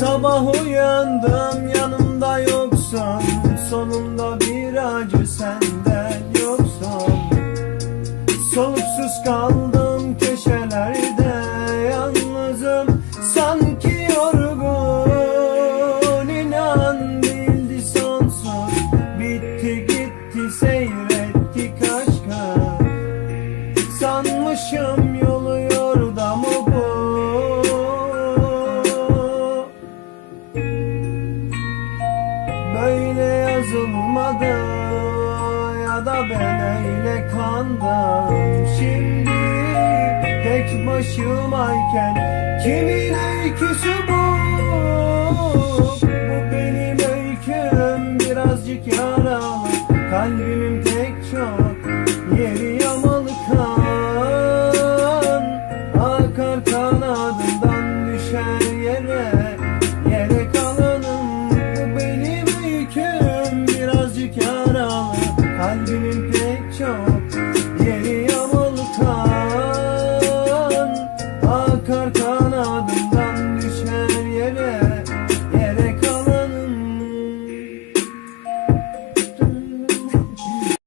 Sabah uyandım yanımda yoksun Sonunda bir acı senden yoksun Soluksuz kaldım köşelerde Yalnızım sanki yorgun. İnan bildi sonsuz Bitti gitti seyrettik aşkı Sanmışım böyle yazılmadı Ya da ben öyle kandım Şimdi tek başımayken Kimin öyküsü bu? Bu benim öyküm birazcık yaralı Kalbimin tek çoğu akar kar